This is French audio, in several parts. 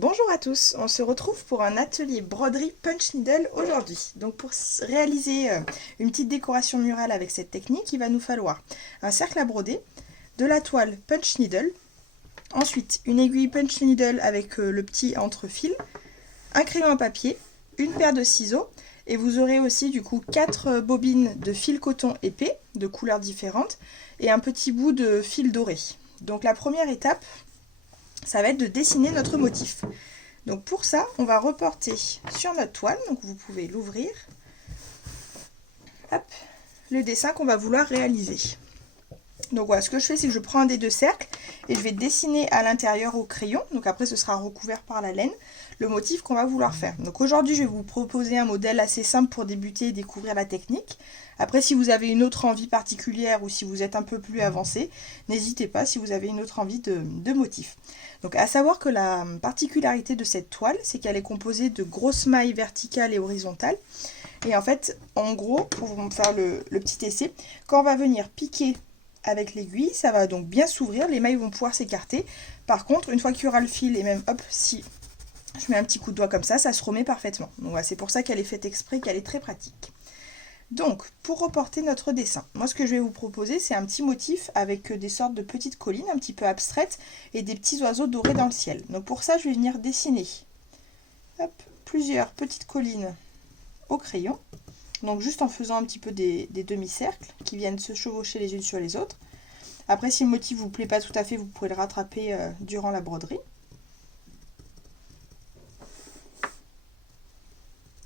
Bonjour à tous, on se retrouve pour un atelier broderie punch needle aujourd'hui. Donc pour réaliser une petite décoration murale avec cette technique, il va nous falloir un cercle à broder, de la toile punch needle, ensuite une aiguille punch needle avec le petit entrefil, un crayon à papier, une paire de ciseaux et vous aurez aussi du coup 4 bobines de fil coton épais de couleurs différentes et un petit bout de fil doré. Donc la première étape, ça va être de dessiner notre motif. Donc pour ça, on va reporter sur notre toile, donc vous pouvez l'ouvrir, hop, le dessin qu'on va vouloir réaliser. Donc voilà, ce que je fais, c'est que je prends un des deux cercles et je vais dessiner à l'intérieur au crayon, donc après ce sera recouvert par la laine, le motif qu'on va vouloir faire. Donc aujourd'hui, je vais vous proposer un modèle assez simple pour débuter et découvrir la technique. Après, si vous avez une autre envie particulière ou si vous êtes un peu plus avancé, n'hésitez pas si vous avez une autre envie de motif. Donc à savoir que la particularité de cette toile, c'est qu'elle est composée de grosses mailles verticales et horizontales. Et en fait, en gros, pour vous faire le petit essai, quand on va venir piquer avec l'aiguille, ça va donc bien s'ouvrir, les mailles vont pouvoir s'écarter. Par contre, une fois qu'il y aura le fil, et même hop, si je mets un petit coup de doigt comme ça se remet parfaitement. Donc voilà, c'est pour ça qu'elle est faite exprès, qu'elle est très pratique. Donc, pour reporter notre dessin, moi ce que je vais vous proposer, c'est un petit motif avec des sortes de petites collines un petit peu abstraites et des petits oiseaux dorés dans le ciel. Donc pour ça, je vais venir dessiner hop, plusieurs petites collines au crayon. Donc juste en faisant un petit peu des demi-cercles qui viennent se chevaucher les unes sur les autres. Après, si le motif ne vous plaît pas tout à fait, vous pourrez le rattraper durant la broderie.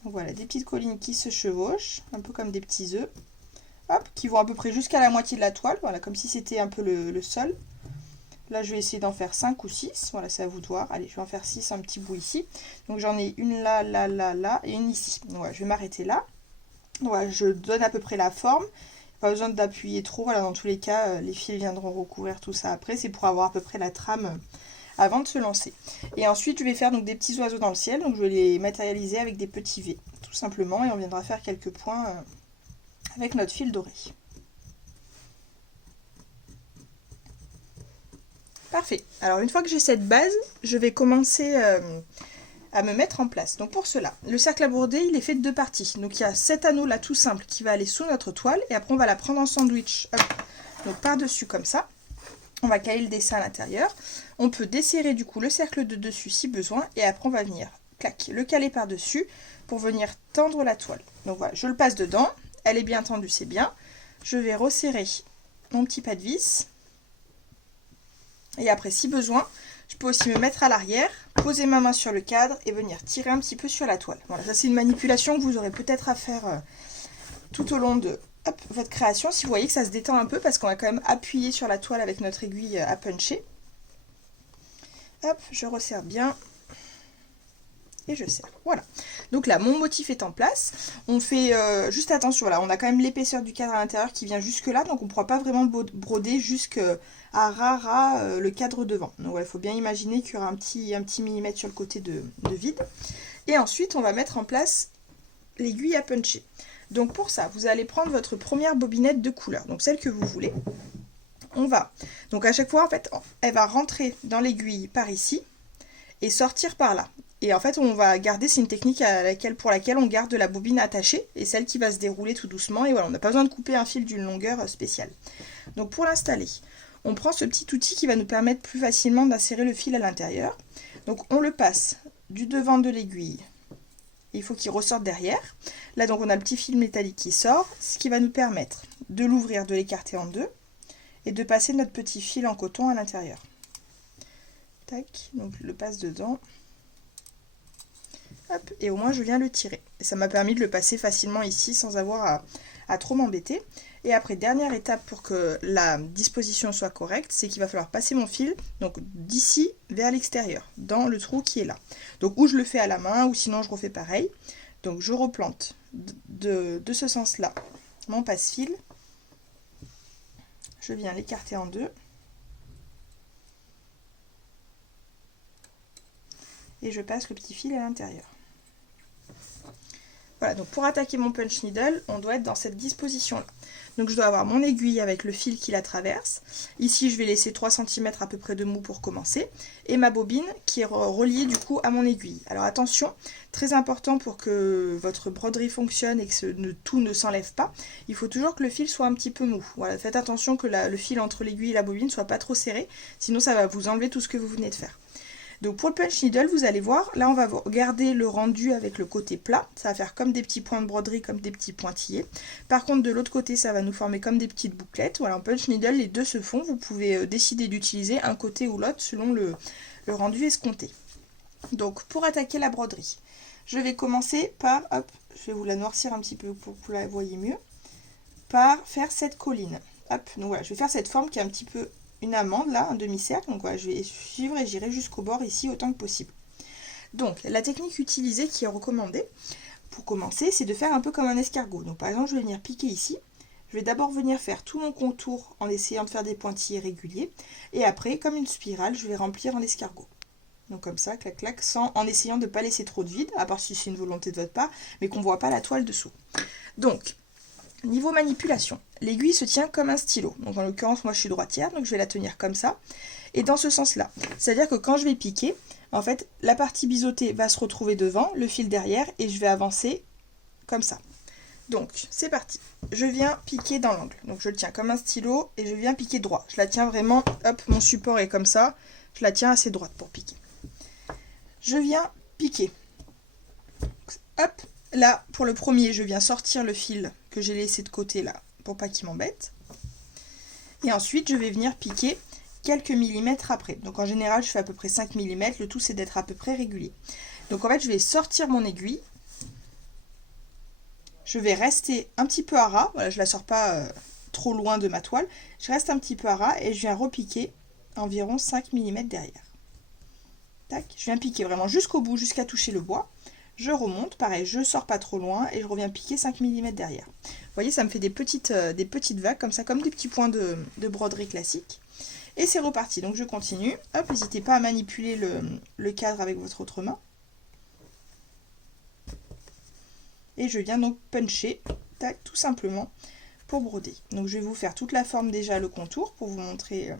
Donc voilà, des petites collines qui se chevauchent, un peu comme des petits œufs, hop, qui vont à peu près jusqu'à la moitié de la toile, voilà, comme si c'était un peu le sol. Là, je vais essayer d'en faire 5 ou 6, voilà, c'est à vous de voir. Allez, je vais en faire 6, un petit bout ici. Donc j'en ai une là, là, là, là, et une ici. Donc voilà, je vais m'arrêter là. Donc voilà, je donne à peu près la forme. Pas besoin d'appuyer trop, voilà, dans tous les cas, les fils viendront recouvrir tout ça après. C'est pour avoir à peu près la trame avant de se lancer. Et ensuite, je vais faire donc des petits oiseaux dans le ciel. Donc je vais les matérialiser avec des petits V, tout simplement. Et on viendra faire quelques points avec notre fil doré. Parfait. Alors une fois que j'ai cette base, je vais commencer à me mettre en place. Donc pour cela, le cercle à broder, il est fait de deux parties. Donc il y a cet anneau là tout simple qui va aller sous notre toile et après on va la prendre en sandwich. Hop. Donc par-dessus comme ça. On va caler le dessin à l'intérieur. On peut desserrer du coup le cercle de dessus si besoin et après on va venir clac, le caler par-dessus pour venir tendre la toile. Donc voilà, je le passe dedans. Elle est bien tendue, c'est bien. Je vais resserrer mon petit pas de vis. Et après, si besoin, je peux aussi me mettre à l'arrière, poser ma main sur le cadre et venir tirer un petit peu sur la toile. Voilà, ça c'est une manipulation que vous aurez peut-être à faire tout au long de votre création. Si vous voyez que ça se détend un peu, parce qu'on va quand même appuyer sur la toile avec notre aiguille à puncher. Hop, je resserre bien. Et je serre. Voilà. Donc là, mon motif est en place. On fait juste attention. Voilà, on a quand même l'épaisseur du cadre à l'intérieur qui vient jusque là. Donc on ne pourra pas vraiment broder jusqu'à le cadre devant. Donc voilà, il faut bien imaginer qu'il y aura un petit millimètre sur le côté de vide. Et ensuite, on va mettre en place l'aiguille à puncher. Donc pour ça, vous allez prendre votre première bobinette de couleur. Donc celle que vous voulez. Donc à chaque fois, en fait, elle va rentrer dans l'aiguille par ici et sortir par là. Et en fait, on va garder, c'est une technique pour laquelle on garde la bobine attachée et celle qui va se dérouler tout doucement. Et voilà, on n'a pas besoin de couper un fil d'une longueur spéciale. Donc pour l'installer, on prend ce petit outil qui va nous permettre plus facilement d'insérer le fil à l'intérieur. Donc on le passe du devant de l'aiguille. Il faut qu'il ressorte derrière. Là, donc on a le petit fil métallique qui sort, ce qui va nous permettre de l'ouvrir, de l'écarter en deux et de passer notre petit fil en coton à l'intérieur. Tac, donc je le passe dedans. Hop, et au moins je viens le tirer. Et ça m'a permis de le passer facilement ici sans avoir à trop m'embêter. Et après, dernière étape pour que la disposition soit correcte, c'est qu'il va falloir passer mon fil donc d'ici vers l'extérieur, dans le trou qui est là. Donc ou je le fais à la main, ou sinon je refais pareil. Donc je replante de ce sens-là mon passe-fil. Je viens l'écarter en deux. Et je passe le petit fil à l'intérieur. Voilà, donc pour attaquer mon punch needle, on doit être dans cette disposition-là. Donc je dois avoir mon aiguille avec le fil qui la traverse. Ici je vais laisser 3 cm à peu près de mou pour commencer. Et ma bobine qui est reliée du coup à mon aiguille. Alors attention, très important pour que votre broderie fonctionne et que tout ne s'enlève pas, il faut toujours que le fil soit un petit peu mou. Voilà, faites attention que le fil entre l'aiguille et la bobine ne soit pas trop serré, sinon ça va vous enlever tout ce que vous venez de faire. Donc pour le punch needle, vous allez voir, là on va garder le rendu avec le côté plat, ça va faire comme des petits points de broderie, comme des petits pointillés. Par contre de l'autre côté, ça va nous former comme des petites bouclettes. Voilà, en punch needle, les deux se font, vous pouvez décider d'utiliser un côté ou l'autre selon le rendu escompté. Donc pour attaquer la broderie, je vais commencer par, hop, je vais vous la noircir un petit peu pour que vous la voyez mieux, par faire cette colline. Hop, donc voilà, je vais faire cette forme qui est un petit peu une amande là, un demi-cercle, donc voilà, je vais suivre et j'irai jusqu'au bord ici autant que possible. Donc la technique utilisée qui est recommandée pour commencer, c'est de faire un peu comme un escargot. Donc par exemple, je vais venir piquer ici, je vais d'abord venir faire tout mon contour en essayant de faire des pointillés réguliers, et après, comme une spirale, je vais remplir en escargot. Donc comme ça, clac clac, en essayant de ne pas laisser trop de vide, à part si c'est une volonté de votre part, mais qu'on ne voit pas la toile dessous. Donc, niveau manipulation, l'aiguille se tient comme un stylo. Donc en l'occurrence, moi je suis droitière, donc je vais la tenir comme ça. Et dans ce sens-là. C'est-à-dire que quand je vais piquer, en fait, la partie biseautée va se retrouver devant, le fil derrière, et je vais avancer comme ça. Donc, c'est parti. Je viens piquer dans l'angle. Donc je le tiens comme un stylo et je viens piquer droit. Je la tiens vraiment, hop, mon support est comme ça. Je la tiens assez droite pour piquer. Je viens piquer. Hop, là, pour le premier, je viens sortir le fil que j'ai laissé de côté là, pour pas qu'il m'embête. Et ensuite, je vais venir piquer quelques millimètres après. Donc en général, je fais à peu près 5 mm. Le tout, c'est d'être à peu près régulier. Donc en fait, je vais sortir mon aiguille. Je vais rester un petit peu à ras. Voilà, je ne la sors pas trop loin de ma toile. Je reste un petit peu à ras et je viens repiquer environ 5 mm derrière. Tac, je viens piquer vraiment jusqu'au bout, jusqu'à toucher le bois. Je remonte, pareil, je sors pas trop loin et je reviens piquer 5 mm derrière. Vous voyez, ça me fait des petites vagues comme ça, comme des petits points de broderie classique. Et c'est reparti, donc je continue. Hop, n'hésitez pas à manipuler le cadre avec votre autre main. Et je viens donc puncher, tac, tout simplement, pour broder. Donc je vais vous faire toute la forme déjà, le contour, pour vous montrer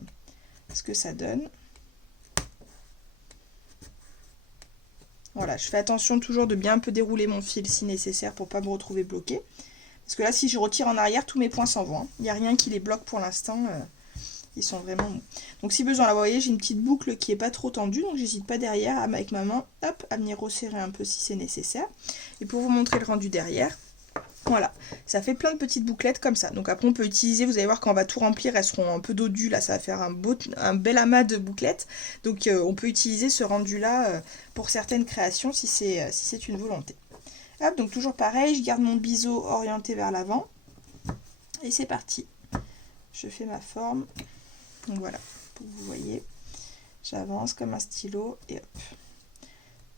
ce que ça donne. Voilà, je fais attention toujours de bien un peu dérouler mon fil si nécessaire pour ne pas me retrouver bloqué. Parce que là, si je retire en arrière, tous mes points s'en vont. Il n'y a rien qui les bloque pour l'instant. Ils sont vraiment mous. Donc si besoin, là, vous voyez, j'ai une petite boucle qui n'est pas trop tendue. Donc j'hésite pas derrière, avec ma main, hop, à venir resserrer un peu si c'est nécessaire. Et pour vous montrer le rendu derrière, voilà, ça fait plein de petites bouclettes comme ça. Donc après on peut utiliser, vous allez voir quand on va tout remplir, elles seront un peu dodues, là ça va faire un bel amas de bouclettes. Donc on peut utiliser ce rendu là pour certaines créations si c'est une volonté. Hop, donc toujours pareil, je garde mon biseau orienté vers l'avant. Et c'est parti. Je fais ma forme. Donc voilà, pour que vous voyez. J'avance comme un stylo et hop.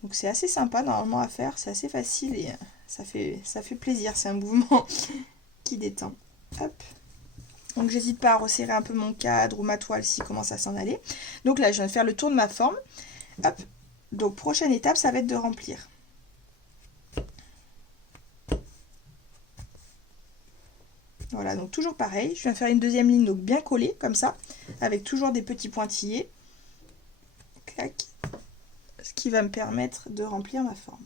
Donc c'est assez sympa normalement à faire, c'est assez facile et ça fait plaisir, c'est un mouvement qui détend. Hop. Donc j'hésite pas à resserrer un peu mon cadre ou ma toile s'il commence à s'en aller. Donc là je viens de faire le tour de ma forme. Hop. Donc prochaine étape, ça va être de remplir. Voilà, donc toujours pareil, je viens faire une deuxième ligne donc bien collée comme ça, avec toujours des petits pointillés. Clac. Ce qui va me permettre de remplir ma forme.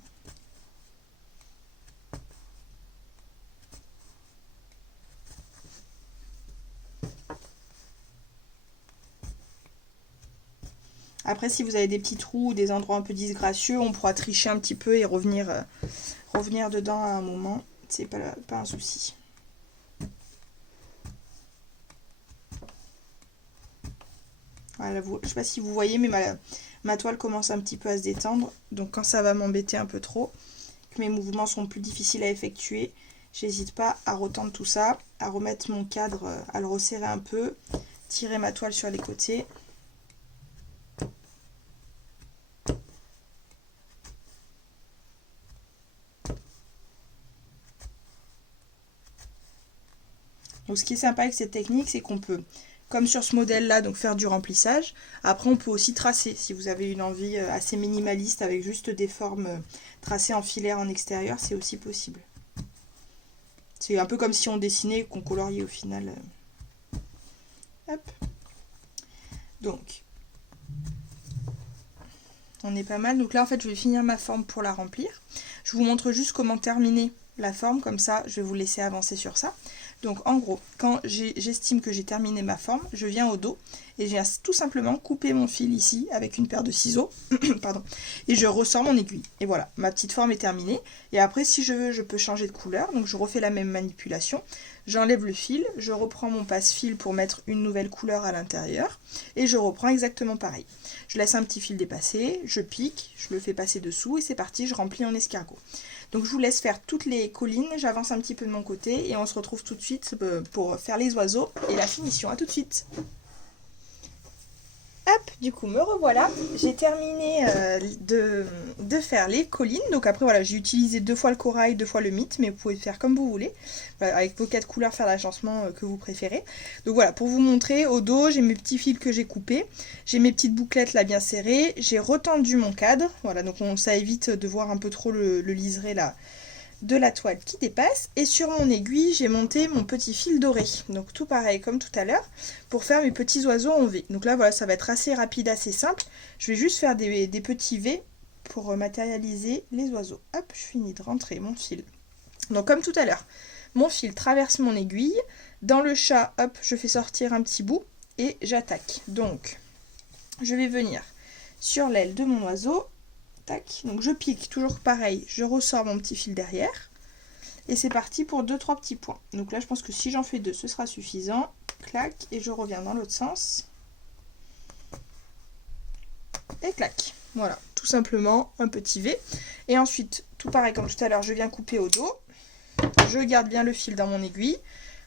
Après, si vous avez des petits trous ou des endroits un peu disgracieux, on pourra tricher un petit peu et revenir dedans à un moment. C'est pas un souci. Voilà, je ne sais pas si vous voyez, mais ma toile commence un petit peu à se détendre. Donc quand ça va m'embêter un peu trop, que mes mouvements sont plus difficiles à effectuer, j'hésite pas à retendre tout ça, à remettre mon cadre, à le resserrer un peu, tirer ma toile sur les côtés. Donc ce qui est sympa avec cette technique, c'est qu'on peut, comme sur ce modèle-là, donc faire du remplissage. Après, on peut aussi tracer, si vous avez une envie assez minimaliste, avec juste des formes tracées en filaire en extérieur, c'est aussi possible. C'est un peu comme si on dessinait, qu'on coloriait au final. Hop. Donc, on est pas mal. Donc là, en fait, je vais finir ma forme pour la remplir. Je vous montre juste comment terminer la forme. Comme ça, je vais vous laisser avancer sur ça. Donc, en gros, quand j'estime que j'ai terminé ma forme, je viens au dos et je viens tout simplement couper mon fil ici avec une paire de ciseaux. Pardon. Et je ressors mon aiguille. Et voilà, ma petite forme est terminée. Et après, si je veux, je peux changer de couleur. Donc, je refais la même manipulation. J'enlève le fil, je reprends mon passe-fil pour mettre une nouvelle couleur à l'intérieur. Et je reprends exactement pareil. Je laisse un petit fil dépasser, je pique, je le fais passer dessous et c'est parti, je remplis en escargot. Donc je vous laisse faire toutes les collines, j'avance un petit peu de mon côté et on se retrouve tout de suite pour faire les oiseaux et la finition. À tout de suite. Hop, du coup me revoilà, j'ai terminé de faire les collines, donc après voilà, j'ai utilisé 2 fois le corail, 2 fois le mythe, mais vous pouvez faire comme vous voulez, voilà, avec vos 4 couleurs, faire l'agencement que vous préférez. Donc voilà, pour vous montrer, au dos, j'ai mes petits fils que j'ai coupés, j'ai mes petites bouclettes là bien serrées, j'ai retendu mon cadre, voilà, donc ça évite de voir un peu trop le liseré là, de la toile qui dépasse, et sur mon aiguille j'ai monté mon petit fil doré, donc tout pareil comme tout à l'heure, pour faire mes petits oiseaux en V. Donc là voilà, ça va être assez rapide, assez simple, je vais juste faire des petits V pour matérialiser les oiseaux. Hop, je finis de rentrer mon fil. Donc comme tout à l'heure, mon fil traverse mon aiguille, dans le chat, hop, je fais sortir un petit bout et j'attaque. Donc je vais venir sur l'aile de mon oiseau. Tac. Donc je pique, toujours pareil, je ressors mon petit fil derrière. Et c'est parti pour 2-3 petits points. Donc là je pense que si j'en fais 2, ce sera suffisant. Clac, et je reviens dans l'autre sens. Et clac. Voilà, tout simplement un petit V. Et ensuite, tout pareil comme tout à l'heure, je viens couper au dos. Je garde bien le fil dans mon aiguille.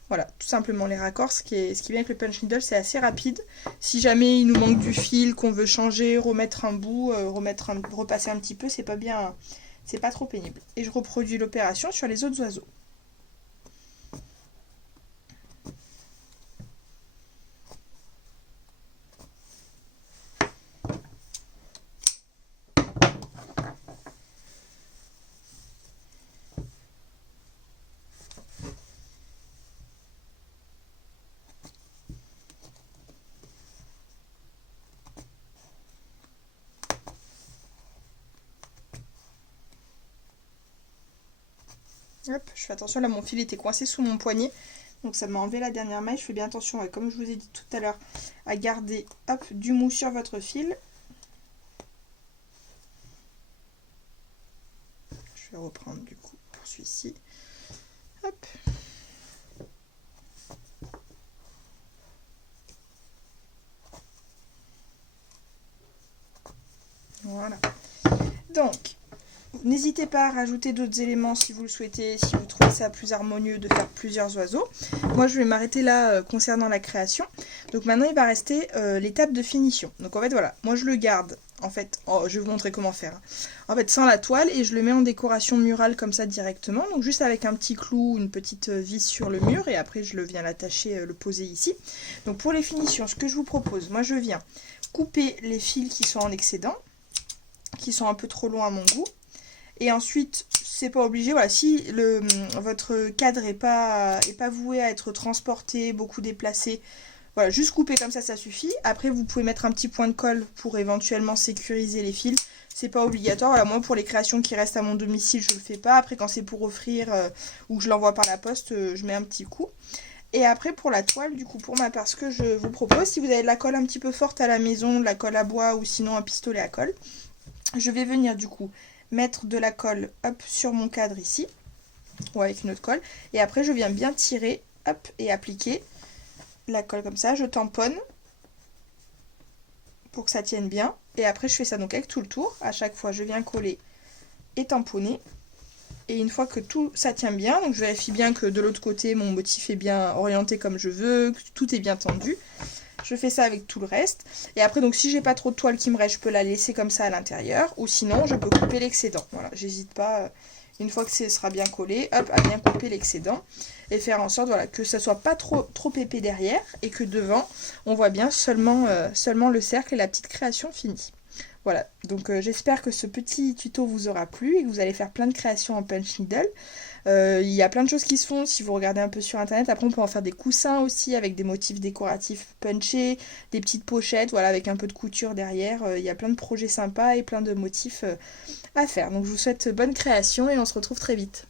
Voilà, tout simplement les raccords, ce qui est bien avec le punch needle, c'est assez rapide. Si jamais il nous manque du fil, qu'on veut changer, remettre un bout, repasser un petit peu, c'est pas trop pénible. Et je reproduis l'opération sur les autres oiseaux. Hop, je fais attention, là mon fil était coincé sous mon poignet, donc ça m'a enlevé la dernière maille. Je fais bien attention, comme je vous ai dit tout à l'heure, à garder hop, du mou sur votre fil. Je vais reprendre du coup pour celui-ci. Hop. Voilà. Donc, n'hésitez pas à rajouter d'autres éléments si vous le souhaitez, si vous trouvez ça plus harmonieux de faire plusieurs oiseaux. Moi je vais m'arrêter là concernant la création. Donc maintenant il va rester l'étape de finition. Donc en fait voilà, moi je le garde, en fait, je vais vous montrer comment faire. En fait sans la toile et je le mets en décoration murale comme ça directement. Donc juste avec un petit clou, une petite vis sur le mur et après je le viens l'attacher, le poser ici. Donc pour les finitions, ce que je vous propose, moi je viens couper les fils qui sont en excédent, qui sont un peu trop longs à mon goût. Et ensuite, c'est pas obligé, voilà, si votre cadre est pas voué à être transporté, beaucoup déplacé, voilà, juste couper comme ça suffit. Après, vous pouvez mettre un petit point de colle pour éventuellement sécuriser les fils. C'est pas obligatoire, voilà, moi pour les créations qui restent à mon domicile, je le fais pas. Après, quand c'est pour offrir ou que je l'envoie par la poste, je mets un petit coup. Et après, pour la toile, du coup, pour ma part, ce que je vous propose, si vous avez de la colle un petit peu forte à la maison, de la colle à bois ou sinon un pistolet à colle, je vais venir du coup mettre de la colle hop, sur mon cadre ici, ou avec une autre colle, et après je viens bien tirer hop, et appliquer la colle comme ça, je tamponne pour que ça tienne bien, et après je fais ça donc avec tout le tour, à chaque fois je viens coller et tamponner, et une fois que tout ça tient bien, donc je vérifie bien que de l'autre côté mon motif est bien orienté comme je veux, que tout est bien tendu. Je fais ça avec tout le reste. Et après, donc si j'ai pas trop de toile qui me reste, je peux la laisser comme ça à l'intérieur. Ou sinon, je peux couper l'excédent. Voilà, j'hésite pas, une fois que ce sera bien collé, hop, à bien couper l'excédent. Et faire en sorte voilà, que ça soit pas trop épais derrière. Et que devant, on voit bien seulement le cercle et la petite création finie. Voilà, donc j'espère que ce petit tuto vous aura plu et que vous allez faire plein de créations en punch needle. Il y a plein de choses qui se font si vous regardez un peu sur internet. Après on peut en faire des coussins aussi avec des motifs décoratifs punchés, des petites pochettes, voilà, avec un peu de couture derrière. Il y a plein de projets sympas et plein de motifs à faire. Donc je vous souhaite bonne création et on se retrouve très vite.